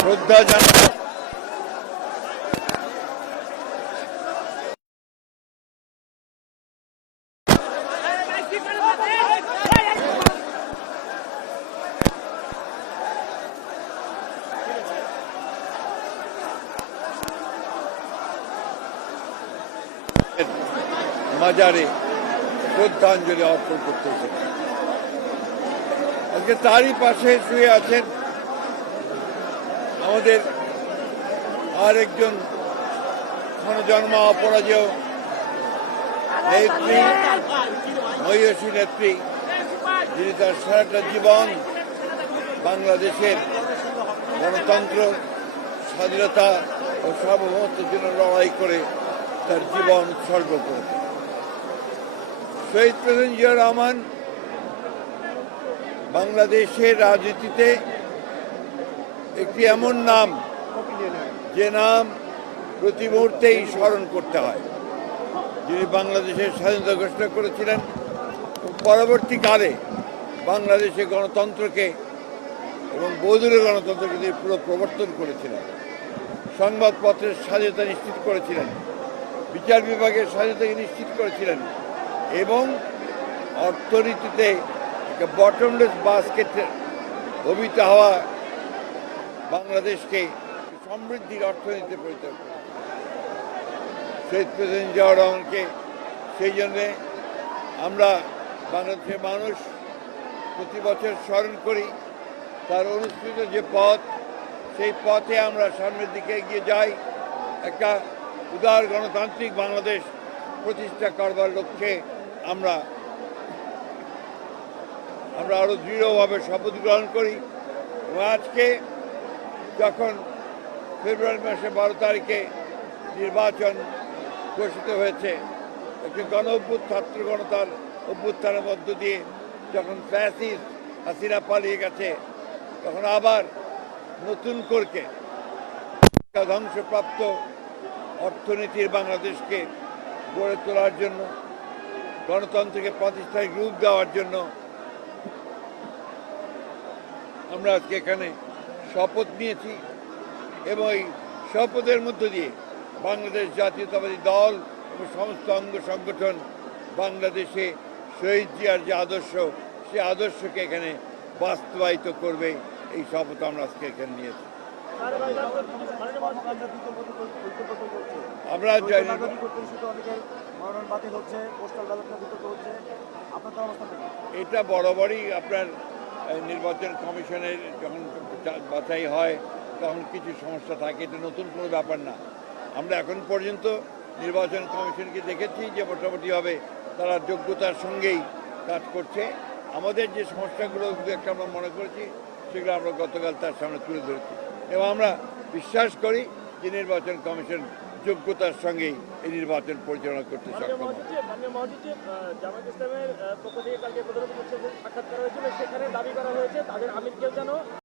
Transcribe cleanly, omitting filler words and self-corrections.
শ্রদ্ধা জানাই মাজারে শ্রদ্ধাঞ্জলি অর্পণ করতে এসেছে। আজকে তারই পাশে শুয়ে আছেন আমাদের আর একজন জন্মা অপরাজেয় নেত্রী, মহিষী নেত্রী, যিনি তার সারাটা জীবন বাংলাদেশের গণতন্ত্র, স্বাধীনতা ও সার্বভৌমত্বের জন্য লড়াই করে তার জীবন উৎসর্গ করেছেন। শহীদ প্রেসিডেন্ট জিয়া রহমান বাংলাদেশের রাজনীতিতে একটি এমন নাম, যে নাম প্রতি মুহূর্তেই স্মরণ করতে হয়, যিনি বাংলাদেশের স্বাধীনতা ঘোষণা করেছিলেন, পরবর্তীকালে বাংলাদেশে গণতন্ত্রকে এবং বহুদলীয় গণতন্ত্রকে তিনি পুরো প্রবর্তন করেছিলেন, সংবাদপত্রের স্বাধীনতা নিশ্চিত করেছিলেন, বিচার বিভাগের স্বাধীনতাকে নিশ্চিত করেছিলেন এবং অর্থনীতিতে একটা বটমলেস বাস্কেটে অভিত হওয়া বাংলাদেশকে সমৃদ্ধির অর্থনীতিতে পরিণত করেছে। শহীদ প্রেসিডেন্ট জিয়া রহমানকে সেই জন্যে আমরা বাংলাদেশের মানুষ প্রতি বছর স্মরণ করি। তার অনুসৃত যে পথ, সেই পথে আমরা সামনের দিকে এগিয়ে যাই, একটা উদার গণতান্ত্রিক বাংলাদেশ প্রতিষ্ঠা করবার লক্ষ্যে আমরা আরো দৃঢ়ভাবে শপথ গ্রহণ করি। এবং আজকে যখন ফেব্রুয়ারি মাসে 12 তারিখে নির্বাচন ঘোষিত হয়েছে, একটি ছাত্র গণতার অভ্যুত্থানের মধ্য দিয়ে যখন ফ্যাসিস্ট হাসিনা পালিয়ে গেছে, তখন আবার নতুন করে ধ্বংসপ্রাপ্ত অর্থনীতির বাংলাদেশকে গড়ে তোলার জন্য, গণতন্ত্রকে প্রাতিষ্ঠানিক রূপ দেওয়ার জন্য আমরা আজকে এখানে শপথ নিয়েছি। এবং এই শপথের মধ্য দিয়ে বাংলাদেশ জাতীয়তাবাদী দল এবং সমস্ত অঙ্গ সংগঠন বাংলাদেশে শহীদ জিয়ার যে আদর্শ, সেই আদর্শকে এখানে বাস্তবায়িত করবে, এই শপথ আমরা আজকে এখানে নিয়েছি। আমরা এটা বরাবরই আপনার নির্বাচন কমিশনের যখন বাছাই হয় তখন কিছু সমস্যা থাকে, এটা নতুন কোনো ব্যাপার না। আমরা এখন পর্যন্ত নির্বাচন কমিশনকে দেখেছি যে মোটামুটিভাবে তারা যোগ্যতার সঙ্গেই কাজ করছে। আমাদের যে সমস্যাগুলো একটা আমরা মনে করেছি, সেগুলো আমরা গতকাল তার সামনে তুলে ধরেছি এবং আমরা বিশ্বাস করি যে নির্বাচন কমিশন যোগ্যতার সঙ্গেই এই নির্বাচন পরিচালনা করতে সক্ষম হবে। জামায়াত ইসলামের পক্ষ থেকে কালকে প্রধানমন্ত্রীর সাথে সাক্ষাৎ করা হয়েছিল, সেখানে দাবি করা হয়েছে তাদের আমিরকেও যেন